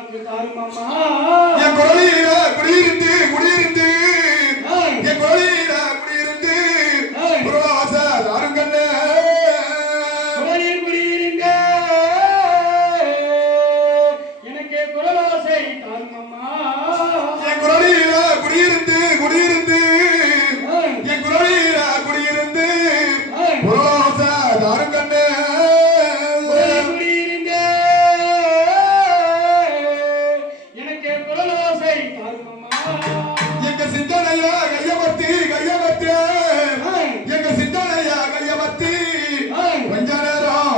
என் குரலில் குடியிருந்து குடியிருந்து என் குரலில் குடியிருந்து புறவாச அருங்கண்ண குடியிருந்து குடியிருந்து என் குரலில் குடியிருந்து புறவாச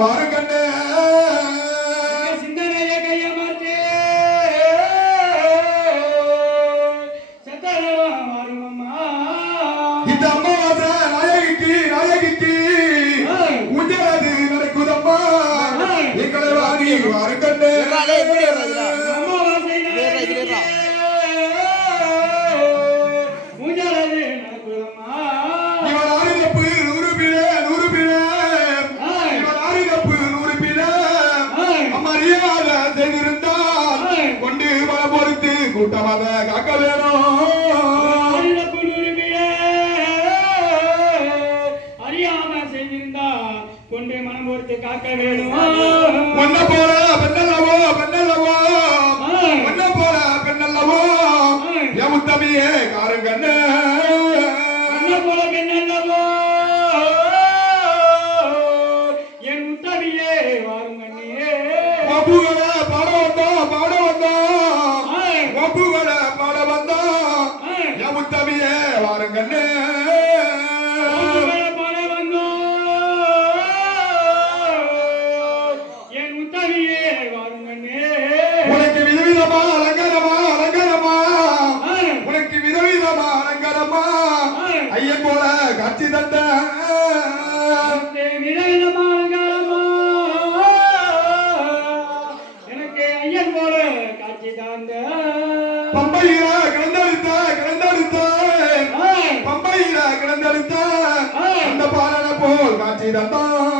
வார கண்ணே. சிந்தனைய கைய மாற்றே சத்தரவா மாறுமம்மா இந்த அம்மாவாச நாயகிக்கு. நாயகிக்கு உஞ்சராது நடக்குதம்மா. எங்களை வாரி வாருங்க. காக்க வேணும் அறியாம செய்திருந்தா கொண்டே மனம் பொறுத்து காக்க வேணும் ஒன்ன போல பெண்ணல்லவோ பெண்ணல்லவோ ஒன்ன போல பெண்ணல்லவோ எமுத்தமியே காருங்கண்ணே. ஐயன் போல கட்சி தந்த எனக்கு ஐயன் போல கட்சி தந்த. பம்பையில கிடந்தெடுத்த கிடந்தெடுத்த. பம்பையில கிடந்தெடுத்த. அந்த பாலனை போல் காட்சி தந்தான்.